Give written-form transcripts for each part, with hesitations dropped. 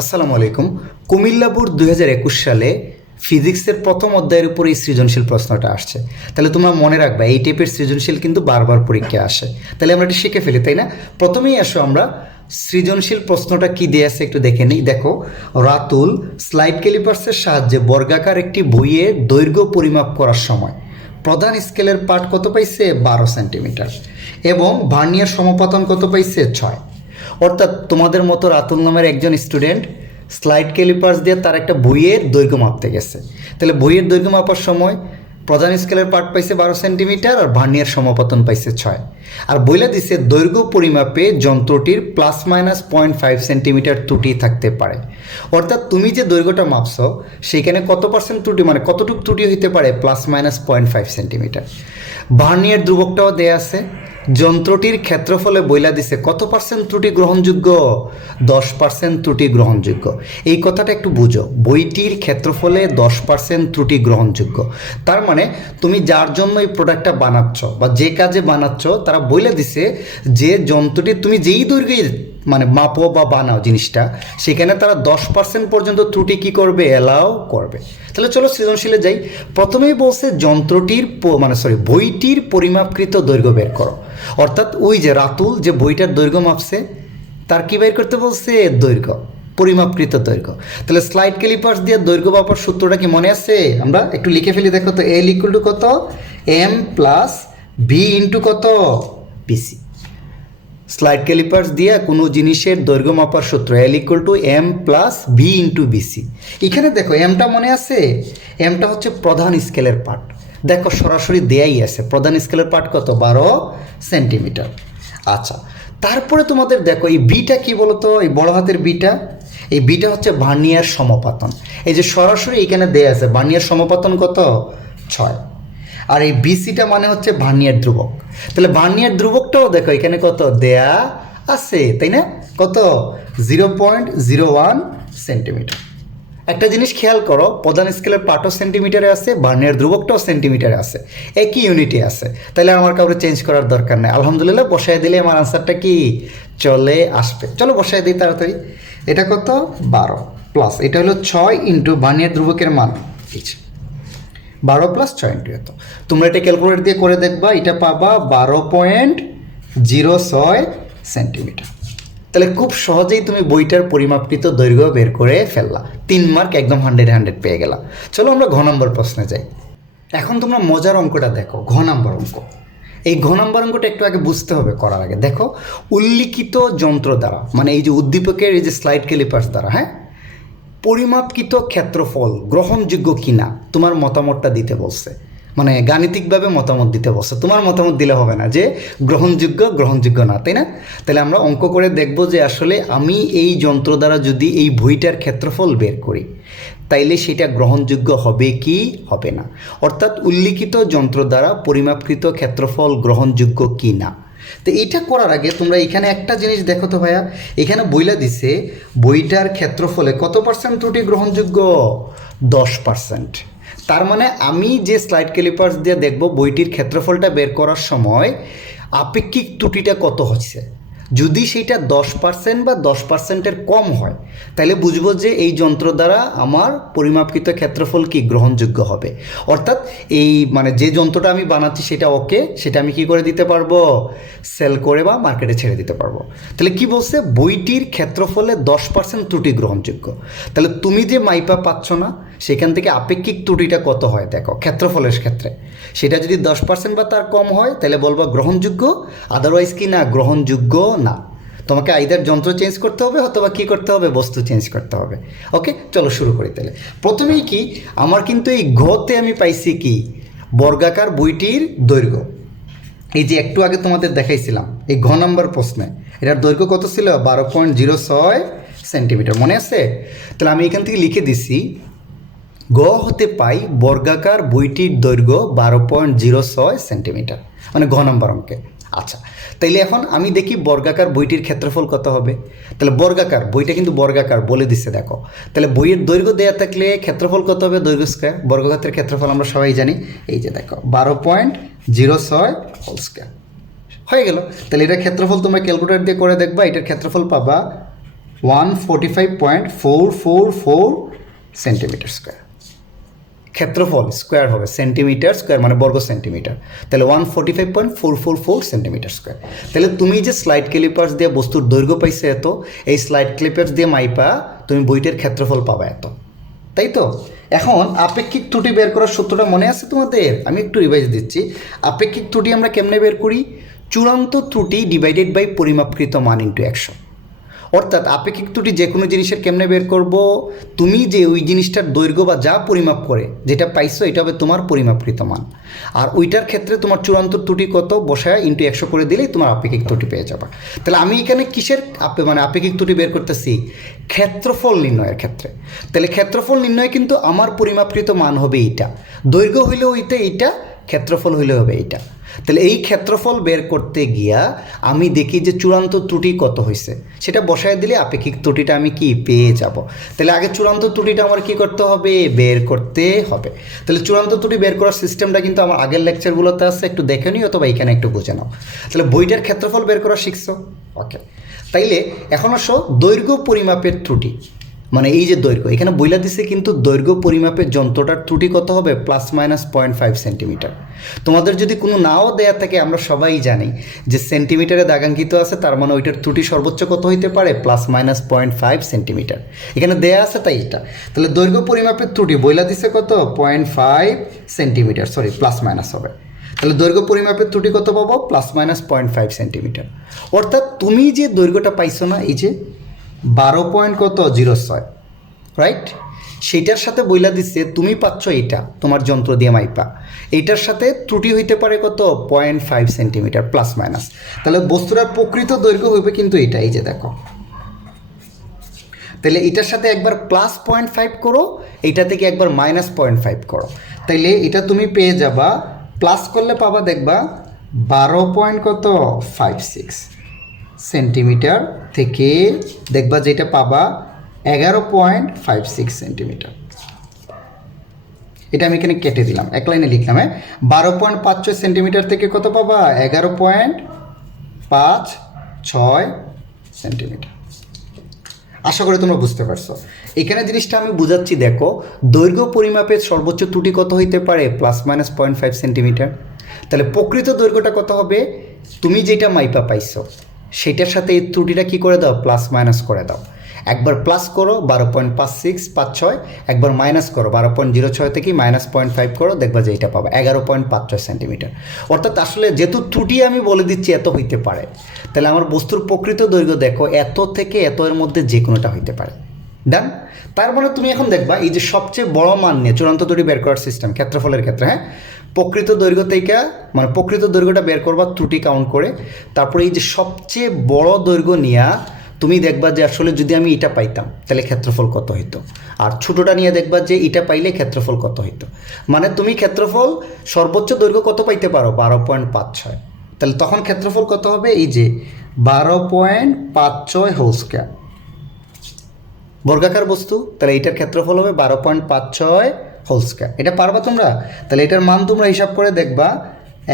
আসসালামু আলাইকুম। কুমিল্লা বোর্ড 2021 সালে ফিজিক্সের প্রথম অধ্যায়ের উপর এই সৃজনশীল প্রশ্নটা আসছে। তাহলে তোমরা মনে রাখবে এই টাইপের সৃজনশীল কিন্তু বারবার পরীক্ষায় আসে। তাহলে আমরা এটা শিখে ফেলি, তাই না? প্রথমেই আসো আমরা সৃজনশীল প্রশ্নটা কি দিয়ে আছে একটু দেখে নিই। দেখো, রাতুল স্লাইড ক্যালিপার্সের সাহায্যে বর্গাকার একটি বইয়ের দৈর্ঘ্য পরিমাপ করার সময় প্রধান স্কেলের পাঠ কত পাইছে 12 সেন্টিমিটার এবং ভার্নিয়ার সমপাতন কত পাইছে 6। অর্থাৎ তোমাদের মতো রাতুল নামের একজন স্টুডেন্ট স্লাইড ক্যালিপার্স দিয়ে তার একটা বইয়ের দৈর্ঘ্য মাপতে গেছে। তাহলে বইয়ের দৈর্ঘ্য মাপার সময় প্রধান স্কেলের পার্ট পাইছে 12 সেন্টিমিটার আর ভার্নিয়ার সমপতন পাইছে 6। আর বইলা দিছে দৈর্ঘ্য পরিমাপে যন্ত্রটির ±0.5 সেন্টিমিটার ত্রুটি থাকতে পারে। অর্থাৎ তুমি যে দৈর্ঘ্যটা মাপছো সেখানে কত পার্সেন্ট ত্রুটি, মানে কতটুকু ত্রুটি হইতে পারে, ±0.5 সেন্টিমিটার। ভার্নিয়ার ধ্রুবকটাও দেয়া আছে। যন্ত্রটির ক্ষেত্রফলে বইলা দিছে কত পার্সেন্ট ত্রুটি গ্রহণযোগ্য, 10% ত্রুটি গ্রহণযোগ্য। এই কথাটা একটু বুঝো, বইটির ক্ষেত্রফলে 10% ত্রুটি গ্রহণযোগ্য। তার মানে তুমি যার জন্য এই প্রোডাক্টটা বানাচ্ছ বা যে কাজে বানাচ্ছ তারা বইলা দিছে যে যন্ত্রটি তুমি যেই দৈর্ঘ্যের মানে মাপো বা বানাও জিনিসটা, সেখানে তারা 10% পর্যন্ত ত্রুটি কি করবে, অ্যালাউ করবে। তাহলে চলো সৃজনশীলে যাই। প্রথমেই বলছে যন্ত্রটির বইটির পরিমাপকৃত দৈর্ঘ্য বের করো। অর্থাৎ ওই যে রাতুল যে বইটার দৈর্ঘ্য মাপছে তার কি বের করতে বলছে, দৈর্ঘ্য, পরিমাপকৃত দৈর্ঘ্য। তাহলে স্লাইড ক্যালিপার্স দিয়ে দৈর্ঘ্য মাপার সূত্রটা কি মনে আছে? আমরা একটু লিখে ফেলি। দেখো তো, এল ইকুয়াল টু কত, এম প্লাস ভি ইন্টু কত, বিসি। স্লাইড ক্যালিপার্স দিয়ে কোনো জিনিসের দৈর্ঘ্য মাপার সূত্র L equal to M plus V into VC. এখানে দেখো এমটা মনে আছে, এমটা হচ্ছে প্রধান স্কেলের পার্ট। দেখো সরাসরি দেয়াই আছে, প্রধান স্কেলের পার্ট কত, 12 সেন্টিমিটার। আচ্ছা, তারপরে তোমাদের দেখো এই বিটা কি বলতো, এই বড় হাতের বিটা, এই বিটা হচ্ছে ভার্নিয়ার সমপাতন। এই যে সরাসরি এখানে দেয়া আছে ভার্নিয়ার সমপাতন কত, 6। আর এই বিসিটা মানে হচ্ছে ভার্নিয়ার ধ্রুবক। তাহলে ভার্নিয়ার ধ্রুবকটাও দেখো এখানে কত দেয়া আছে, তাই না? কত, 0.01 সেন্টিমিটার। একটা জিনিস খেয়াল করো, প্রধান স্কেলের পার্টও সেন্টিমিটারে আছে, ভার্নিয়ার ধ্রুবকটাও সেন্টিমিটারে আছে, একই ইউনিটে আছে। তাহলে আমার কাউকে চেঞ্জ করার দরকার নেই। আলহামদুলিল্লাহ, বসায় দিলে আমার আনসারটা কি চলে আসবে। চলো বসায় দিই তাড়াতাড়ি। এটা কত, 12 প্লাস এটা হলো 6 ইন্টু ভার্নিয়ার ধ্রুবকের মান 12 প্লাস 6 ইন্টু এত। তোমরা এটা ক্যালকুলেটর দিয়ে করে দেখবা, এটা পাবা 12.06 সেন্টিমিটার। তাহলে খুব সহজেই তুমি বইটার পরিমাপকৃত দৈর্ঘ্য বের করে ফেললা। 3 মার্ক, একদম 100 পেয়ে গেলা। চলো আমরা ঘ নম্বর প্রশ্নে যাই। এখন তোমরা মজার অঙ্কটা দেখো, ঘ নম্বর অঙ্ক। এই ঘ নম্বর অঙ্কটা একটু আগে বুঝতে হবে করার আগে। দেখো, উল্লিখিত যন্ত্র দ্বারা, মানে এই যে উদ্দীপকের এই যে স্লাইড ক্যালিপার্স দ্বারা, হ্যাঁ, পরিমাপকৃত ক্ষেত্রফল গ্রহণযোগ্য কিনা তোমার মতামতটা দিতে বলছে। মানে গাণিতিকভাবে মতামত দিতে বলছে। তোমার মতামত দিলে হবে না যে গ্রহণযোগ্য না, তাই না? তাহলে আমরা অঙ্ক করে দেখব যে আসলে আমি এই যন্ত্র দ্বারা যদি এই বইটার ক্ষেত্রফল বের করি তাইলে সেটা গ্রহণযোগ্য হবে কি হবে না। অর্থাৎ উল্লিখিত যন্ত্র দ্বারা পরিমাপকৃত ক্ষেত্রফল গ্রহণযোগ্য কি না। তো এইটা করার আগে তোমরা এখানে একটা জিনিস দেখো তো ভাইয়া, এখানে বইলা দিছে বইটার ক্ষেত্রফলে কত পার্সেন্ট ত্রুটি গ্রহণযোগ্য, 10%। তার মানে আমি যে স্লাইড ক্যালিপার্স দিয়ে দেখব বইটির ক্ষেত্রফলটা বের করার সময় আপেক্ষিক ত্রুটিটা কত হচ্ছে। যদি সেইটা 10% বা 10%-এর কম হয় তাহলে বুঝবো যে এই যন্ত্র দ্বারা আমার পরিমাপকৃত ক্ষেত্রফল কি গ্রহণযোগ্য হবে। অর্থাৎ এই মানে যে যন্ত্রটা আমি বানাচ্ছি সেটা ওকে, সেটা আমি কি করে দিতে পারবো, সেল করে বা মার্কেটে ছেড়ে দিতে পারবো। তাহলে কি বলছে, বইটির ক্ষেত্রফলে 10% ত্রুটি গ্রহণযোগ্য। তাহলে তুমি যে মাইপা পাচ্ছ না সেখান থেকে আপেক্ষিক ত্রুটিটা কত হয় দেখো ক্ষেত্রফলের ক্ষেত্রে। সেটা যদি 10% বা তার কম হয় তাহলে বলবো গ্রহণযোগ্য, আদারওয়াইজ কি না, গ্রহণযোগ্য না। তোমাকে আইদার যন্ত্র চেঞ্জ করতে হবে অথবা কী করতে হবে, বস্তু চেঞ্জ করতে হবে। ওকে, চলো শুরু করি তাহলে। প্রথমেই কি আমার কিন্তু এই ঘতে আমি পাইছি কি, বর্গাকার বইটির দৈর্ঘ্য। এই যে একটু আগে তোমাদের দেখাইছিলাম এই ঘ নম্বর প্রশ্নে, এটার দৈর্ঘ্য কত ছিল, 12.06 সেন্টিমিটার, মনে আছে? তাহলে আমি এখান থেকে লিখে দিছি গ হতে পাই বর্গাকার বইটির দৈর্ঘ্য 12.06 সেন্টিমিটার, মানে ঘ নম্বর অঙ্কে। আচ্ছা, তাইলে এখন আমি দেখি বর্গাকার বইটির ক্ষেত্রফল কত হবে। তাহলে বর্গাকার বইটা কিন্তু বর্গাকার বলে দিচ্ছে, দেখো। তাহলে বইয়ের দৈর্ঘ্য দেওয়া থাকলে ক্ষেত্রফল কত হবে, দৈর্ঘ্য স্কোয়ার। বর্গক্ষেত্রের ক্ষেত্রফল আমরা সবাই জানি, এই যে দেখো 12.06 হোল স্কোয়ার হয়ে গেল। তাহলে এটার ক্ষেত্রফল তোমরা ক্যালকুলেটর দিয়ে করে দেখবা, এটার ক্ষেত্রফল পাবা 145.444 সেন্টিমিটার স্কোয়ার। ক্ষেত্রফল স্কোয়ার হবে, সেন্টিমিটার স্কোয়ার মানে বর্গ সেন্টিমিটার, তাহলে 145.444 সেন্টিমিটার স্কোয়ার। তাহলে তুমি যে স্লাইড ক্লিপার্স দিয়ে বস্তুর দৈর্ঘ্য পাইছে এত, এই স্লাইড ক্লিপার্স দিয়ে মাইপা তুমি বইটার ক্ষেত্রফল পাবা এত, তাই তো? এখন আপেক্ষিক ত্রুটি বের করার সূত্রটা মনে আছে তোমাদের? আমি একটু রিভাইজ দিচ্ছি। আপেক্ষিক ত্রুটি আমরা কেমনে বের করি? চূড়ান্ত ত্রুটি ডিভাইডেড বাই পরিমাপকৃত মান ইন্টু 100। অর্থাৎ আপেক্ষিক ত্রুটি যে কোনো জিনিসের কেমনে বের করব, তুমি যে ওই জিনিসটার দৈর্ঘ্য বা যা পরিমাপ করে যেটা পাইছো এটা হবে তোমার পরিমাপকৃত মান, আর ওইটার ক্ষেত্রে তোমার চূড়ান্ত ত্রুটি কত বসায় ইন্টু 100 করে দিলেই তোমার আপেক্ষিক ত্রুটি পেয়ে যাবে। তাহলে আমি এখানে কিসের আপেক্ষিক ত্রুটি বের করতেছি? ক্ষেত্রফল নির্ণয়ের ক্ষেত্রে। তাহলে ক্ষেত্রফল নির্ণয় কিন্তু আমার পরিমাপকৃত মান হবে এইটা, দৈর্ঘ্য হইলেও এইটা, ক্ষেত্রফল হইলেও হবে এইটা। তাহলে এই ক্ষেত্রফল বের করতে গিয়া আমি দেখি যে চূড়ান্ত ত্রুটি কত হয়েছে, সেটা বসায় দিলে আপেক্ষিক ত্রুটিটা আমি কি পেয়ে যাব। তাহলে আগে চূড়ান্ত ত্রুটিটা আমার কি করতে হবে? বের করতে হবে। তাহলে চূড়ান্ত ত্রুটি বের করার সিস্টেমটা কিন্তু আমার আগের লেকচারগুলোতে আছে, একটু দেখে নিও অথবা এখানে একটু বুঝে নাও। তাহলে বইটার ক্ষেত্রফল বের করা শিখছো, ওকে। তাইলে এখন আসো দৈর্ঘ্য পরিমাপের ত্রুটি, মানে এই যে দৈর্ঘ্য এখানে বইলা দিছে কিন্তু দৈর্ঘ্য পরিমাপের যন্ত্রটার ত্রুটি কত হবে? ±0.5 সেন্টিমিটার। তোমাদের যদি কোনো নাও দেয়া থাকে, আমরা সবাই জানি যে সেন্টিমিটারে দাগাঙ্কিত আছে, তার মানে ওইটার ত্রুটি সর্বোচ্চ কত হইতে পারে? ±0.5 সেন্টিমিটার। এখানে দেয়া আছে তাই এটা। তাহলে দৈর্ঘ্য পরিমাপের ত্রুটি বইলা দিছে কত? 0.5 সেন্টিমিটার, সরি প্লাস মাইনাস হবে। তাহলে দৈর্ঘ্য পরিমাপের ত্রুটি কত পাবো? ±0.5 সেন্টিমিটার। অর্থাৎ তুমি যে দৈর্ঘ্যটা পাইছো না, এই যে 12.06, রাইট, সেইটার সাথে বইলা দিচ্ছে তুমি পাচ্ছ এইটা তোমার যন্ত্র দিয়ে মাইপা, এইটার সাথে ত্রুটি হইতে পারে কত? 0.5 সেন্টিমিটার প্লাস মাইনাস। তাহলে বস্তুটার প্রকৃত দৈর্ঘ্য হইবে কিন্তু এটা, এই যে দেখো। তাহলে এটার সাথে একবার +0.5 করো, এইটা থেকে একবার -0.5 করো, তাইলে এটা তুমি পেয়ে যাবা, প্লাস করলে পাবা দেখবা 12.56 সেন্টিমিটার থেকে দেখবা যেটা পাবা 11.56 সেন্টিমিটার। এটা আমি এখানে কেটে দিলাম, এক লাইনে লিখলাম। 12.56 সেন্টিমিটার থেকে কত পাবা? 11.56 সেন্টিমিটার। আশা করি তোমরা বুঝতে পারছো। এখানে জিনিসটা আমি বুঝাচ্ছি, দেখো দৈর্ঘ্য পরিমাপের সর্বোচ্চ ত্রুটি কত হইতে পারে? ±0.5 সেন্টিমিটার। তাহলে প্রকৃত দৈর্ঘ্যটা কত হবে? তুমি যেটা মাইপা পাইছো সেটার সাথে এই ত্রুটিটা কি করে দাও? প্লাস মাইনাস করে দাও। একবার প্লাস করো 12.5656, একবার মাইনাস করো 12.06 থেকে -0.5 করো, দেখবা যে এটা পাবা 11.56 সেন্টিমিটার। অর্থাৎ আসলে যেহেতু ত্রুটি আমি বলে দিচ্ছি এত হইতে পারে, তাহলে আমার বস্তুর প্রকৃত দৈর্ঘ্য দেখো এত থেকে এত এর মধ্যে যে কোনোটা হইতে পারে। ডান। তার মানে তুমি এখন দেখবা এই যে সবচেয়ে বড় মান নিয়ে চূড়ান্ত ত্রুটি বের করার সিস্টেম ক্ষেত্রফলের ক্ষেত্রে, হ্যাঁ, প্রকৃত দৈর্ঘ্য থেকে মানে প্রকৃত দৈর্ঘ্যটা বের করবা ত্রুটি কাউন্ট করে, তারপরে এই যে সবচেয়ে বড় দৈর্ঘ্য নিয়ে তুমি দেখবা যে আসলে যদি আমি এটা পাইতাম তাহলে ক্ষেত্রফল কত হইতো, আর ছোটোটা নিয়ে দেখবা যে এটা পাইলে ক্ষেত্রফল কত হইতো। মানে তুমি ক্ষেত্রফল সর্বোচ্চ দৈর্ঘ্য কত পাইতে পারো? 12.56। তাহলে তখন ক্ষেত্রফল কত হবে? এই যে 12.56 হোল স্কয়ার, বর্গাকার বস্তু, তাহলে এটার ক্ষেত্রফল হবে 12.56 হোল স্কয়ার। এটা পারবা তোমরা? তাহলে এটার মান তোমরা হিসাব করে দেখবা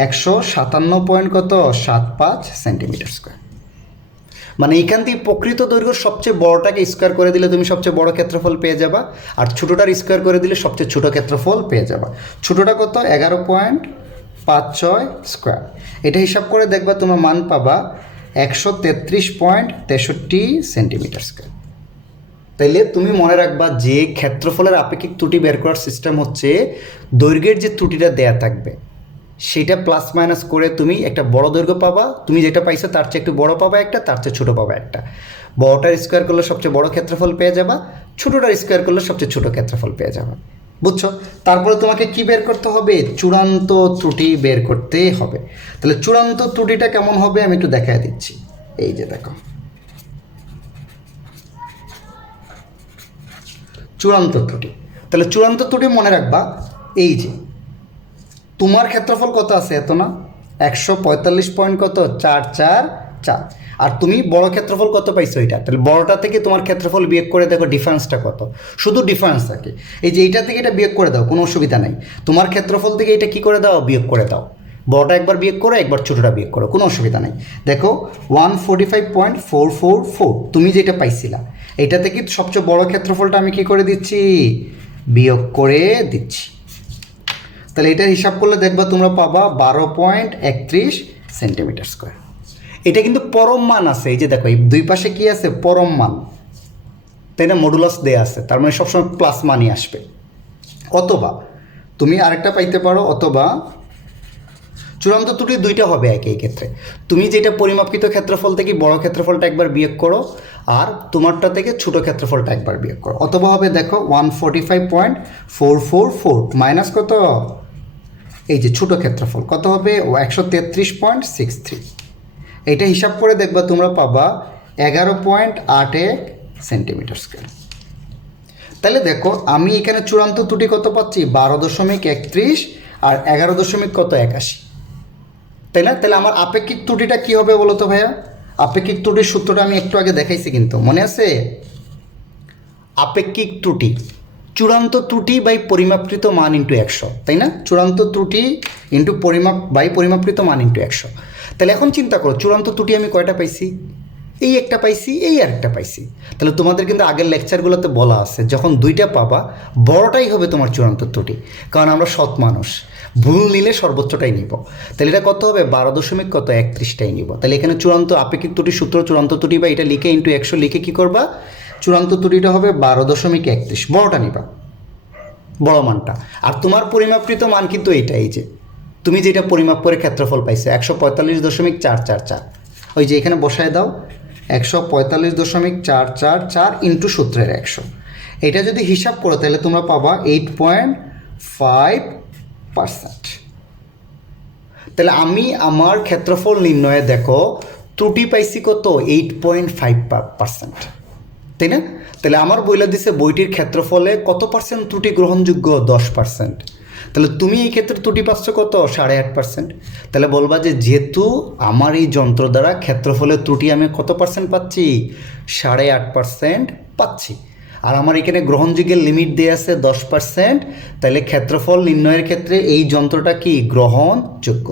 157.75 সেন্টিমিটার স্কোয়ার। মানে এখান থেকে প্রকৃত দৈর্ঘ্য সবচেয়ে বড়টাকে স্কোয়ার করে দিলে তুমি সবচেয়ে বড় ক্ষেত্রফল পেয়ে যাবা, আর ছোটোটার স্কোয়ার করে দিলে সবচেয়ে ছোটো ক্ষেত্রফল পেয়ে যাবা। ছোটোটা কত? 11.56 স্কোয়ার। এটা হিসাব করে দেখবা তোমার মান পাবা 133.63 সেন্টিমিটার স্কোয়ার। তাইলে তুমি মনে রাখবা যে ক্ষেত্রফলের আপেক্ষিক ত্রুটি বের করার সিস্টেম হচ্ছে দৈর্ঘ্যের যে ত্রুটিটা দেয়া থাকবে সেটা প্লাস মাইনাস করে তুমি একটা বড় দৈর্ঘ্য পাবা, তুমি যেটা পাইছো তার চেয়ে একটু বড় পাবা একটা, তার চেয়ে ছোটো পাবা একটা। বড়টার স্কোয়ার করলে সবচেয়ে বড় ক্ষেত্রফল পেয়ে যাবা, ছোটোটার স্কোয়ার করলে সবচেয়ে ছোটো ক্ষেত্রফল পেয়ে যাবা। বুঝছো? তারপরে তোমাকে কি বের করতে হবে? চূড়ান্ত ত্রুটি বের করতে হবে। তাহলে চূড়ান্ত ত্রুটিটা কেমন হবে আমি একটু দেখায় দিচ্ছি। এই যে দেখো চূড়ান্ত ত্রুটি। তাহলে চূড়ান্ত ত্রুটি মনে রাখবা, এই যে তোমার ক্ষেত্রফল কত আছে? এত না, 145.444, আর তুমি বড় ক্ষেত্রফল কত পাইছো এটা। তাহলে বড়টা থেকে তোমার ক্ষেত্রফল বিয়োগ করে দেখো ডিফারেন্সটা কত, শুধু ডিফারেন্স থাকে। এই যে এইটা থেকে এটা বিয়োগ করে দাও, কোনো অসুবিধা নাই। তোমার ক্ষেত্রফল থেকে এটা কি করে দাও? বিয়োগ করে দাও। বড়টা একবার বিয়োগ করো, একবার ছোটোটা বিয়োগ করো, কোনো অসুবিধা নেই। দেখো 145.444 তুমি যেটা পাইছিলা এটা থেকে সবচেয়ে বড় ক্ষেত্রফলটা আমি কি করে দিচ্ছি, বিয়োগ করে দিচ্ছি। তাহলে এটার হিসাব করলে দেখবা তোমরা পাবা 12.31 সেন্টিমিটার স্কোয়ার। এটা কিন্তু পরম মান আছে, এই যে দেখো এই দুই পাশে কি আছে, পরম মান, তাই না, মডুলাস দেয়া আছে, তার মানে সবসময় প্লাস মানই আসবে। অথবা তুমি আরেকটা পাইতে পারো, অথবা চূড়ান্ত ত্রুটি দুইটা হবে একই ক্ষেত্রে। তুমি যেটা পরিমাপকৃত ক্ষেত্রফল থেকে বড় ক্ষেত্রফলটা একবার বিয়োগ করো, আর তোমারটা থেকে ছোট ক্ষেত্রফলটা একবার বিয়োগ করো। অথবা হবে দেখো 145.444 মাইনাস কত, এই যে ছোট ক্ষেত্রফল কত হবে 133.63। এটা হিসাব করে দেখবা তোমরা পাবা 11.81 সেন্টিমিটার স্কোয়ার। তাহলে দেখো আমি এখানে চূড়ান্ত ত্রুটি কত পাচ্ছি, 12.31 আর 11.81, তাই না? তাহলে আমার আপেক্ষিক ত্রুটিটা কী হবে বলো তো ভাইয়া? আপেক্ষিক ত্রুটির সূত্রটা আমি একটু আগে দেখাইছি, কিন্তু মনে আছে? আপেক্ষিক ত্রুটি চূড়ান্ত ত্রুটি বাই পরিমাপকৃত মান ইন্টু 100, তাই না? চূড়ান্ত ত্রুটি ইন্টু পরিমাপকৃত মান ইন্টু 100। তাহলে এখন চিন্তা করো, চূড়ান্ত ত্রুটি আমি কয়টা পাইছি, এই একটা পাইছি, এই আরেকটা পাইছি। তাহলে তোমাদের কিন্তু আগের লেকচারগুলোতে বলা আছে, যখন দুইটা পাবা বড়টাই হবে তোমার চূড়ান্ত ত্রুটি, কারণ আমরা সৎ মানুষ, ভুল নিলে সর্বোচ্চটাই নিব। তাহলে এটা কত হবে, 12.31টাই নিব। তাহলে এখানে চূড়ান্ত আপেক্ষিক ত্রুটির সূত্র, চূড়ান্ত ত্রুটি বা এটা লিখে ইন্টু 100 লিখে কী করবা, চূড়ান্ত ত্রুটিটা হবে 12.31, বড়টা নিবা, বড় মানটা। আর তোমার পরিমাপকৃত মান কিন্তু এইটা, এই যে তুমি যেটা পরিমাপ করে ক্ষেত্রফল পাইছো 145.444, ওই যে এখানে বসায় দাও 145.444 ইন্টু সূত্রের 100। এটা যদি হিসাব করো তাহলে তোমরা পাবা 8.5%। তাহলে আমি আমার ক্ষেত্রফল নির্ণয়ে দেখো ত্রুটি পাইছি কত, 8.5%, তাই না? তাহলে আমার বইলা দিছে বইটির ক্ষেত্রফলে কত পার্সেন্ট ত্রুটি গ্রহণযোগ্য, 10%। তাহলে তুমি এই ক্ষেত্রে ত্রুটি পাচ্ছ কত, 8.5%। তাহলে বলবা যে যেহেতু আমার এই যন্ত্র দ্বারা ক্ষেত্রফলের ত্রুটি আমি কত পার্সেন্ট পাচ্ছি, 8.5% পাচ্ছি। আর আমার এখানে গ্রহণযোগ্যের লিমিট দেওয়া আছে 10%, তাহলে ক্ষেত্রফল নির্ণয়ের ক্ষেত্রে এই যন্ত্রটা কি গ্রহণযোগ্য,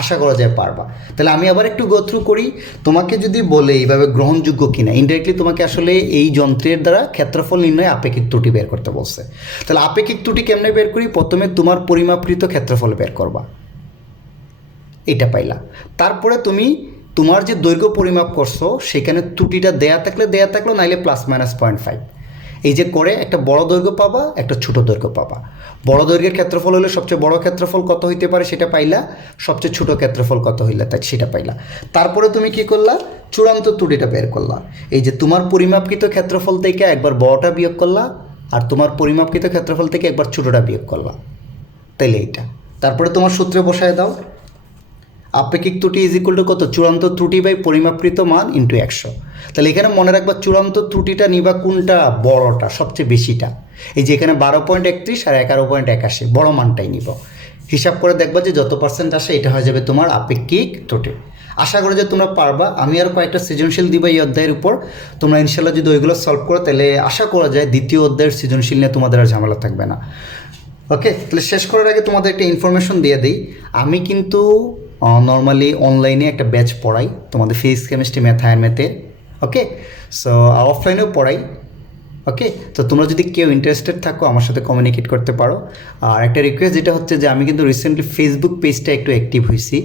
আশা করা যায় পারবা। তাহলে আমি আবার একটু গো থ্রু করি, তোমাকে যদি বলে এইভাবে গ্রহণযোগ্য কিনা, ইনডাইরেক্টলি তোমাকে আসলে এই যন্ত্রের দ্বারা ক্ষেত্রফল নির্ণয়ে আপেক্ষিক ত্রুটি বের করতে বলছে। তাহলে আপেক্ষিক ত্রুটি কেমনে বের করি, প্রথমে তোমার পরিমাপকৃত ক্ষেত্রফল বের করবা, এটা পাইলা। তারপরে তুমি তোমার যে দৈর্ঘ্য পরিমাপ করছো সেখানে ত্রুটিটা দেয়া থাকলো, নাইলে ±0.5, এই যে করে একটা বড় দৈর্ঘ্য পাবা, একটা ছোট দৈর্ঘ্য পাবা। বড় দৈর্ঘ্যের ক্ষেত্রফল হলে সবচেয়ে বড় ক্ষেত্রফল কত হইতে পারে সেটা পাইলা, সবচেয়ে ছোট ক্ষেত্রফল কত হইলে তাই সেটা পাইলা। তারপরে তুমি কি করলা, চূড়ান্ত ত্রুটিটা বের করলা, এই যে তোমার পরিমাপকৃত ক্ষেত্রফল থেকে একবার বড়টা বিয়োগ করলা, আর তোমার পরিমাপকৃত ক্ষেত্রফল থেকে একবার ছোটটা বিয়োগ করলা, তাইলে এইটা। তারপরে তোমার সূত্রে বসায় দাও, আপেক্ষিক ত্রুটি ইজ ইকুয়াল টু কত, চূড়ান্ত ত্রুটি বাই পরিমাপকৃত মান ইন্টু 100। তাহলে এখানে মনে রাখবা চূড়ান্ত ত্রুটিটা নিবা কোনটা, বড়টা, সবচেয়ে বেশিটা, এই যে এখানে 12.31 আর 11.81, বড় মানটাই নিব। হিসাব করে দেখবা যে যত পার্সেন্ট আসে এটা হয়ে যাবে তোমার আপেক্ষিক ত্রুটি। আশা করি যে তোমরা পারবা। আমি আর কয়েকটা সৃজনশীল দিব এই অধ্যায়ের উপর, তোমরা ইনশাল্লাহ যদি ওইগুলো সলভ করো তাহলে আশা করা যায় দ্বিতীয় অধ্যায়ের সৃজনশীল নিয়ে তোমাদের আর ঝামেলা থাকবে না। ওকে, তাহলে শেষ করার আগে তোমাদের একটা ইনফরমেশন দিয়ে দিই, আমি কিন্তু নর্মালি অনলাইনে একটা ব্যাচ পড়াই তোমাদের ফিজিক্স, কেমিস্ট্রি, ম্যাথ, হায়ার ম্যাথে। ওকে, সো অফলাইনেও পড়াই। ওকে, তো তোমরা যদি কেউ ইন্টারেস্টেড থাকো আমার সাথে কমিউনিকেট করতে পারো। আর একটা রিকোয়েস্ট যেটা হচ্ছে যে আমি কিন্তু রিসেন্টলি ফেসবুক পেজটা একটু অ্যাক্টিভ হয়েছি,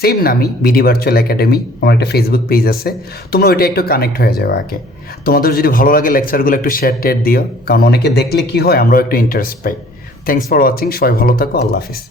সেম নামই বিডি ভার্চুয়াল একাডেমি, আমার একটা ফেসবুক পেজ আছে, তোমরা ওইটা একটু কানেক্ট হয়ে যাও আগে। তোমাদের যদি ভালো লাগে লেকচারগুলো একটু শেয়ার টেয়ার দিও, কারণ অনেকে দেখলে কী হয় আমরাও একটু interest pi. Thanks for watching, সবাই ভালো থাকো, আল্লাহ হাফিজ।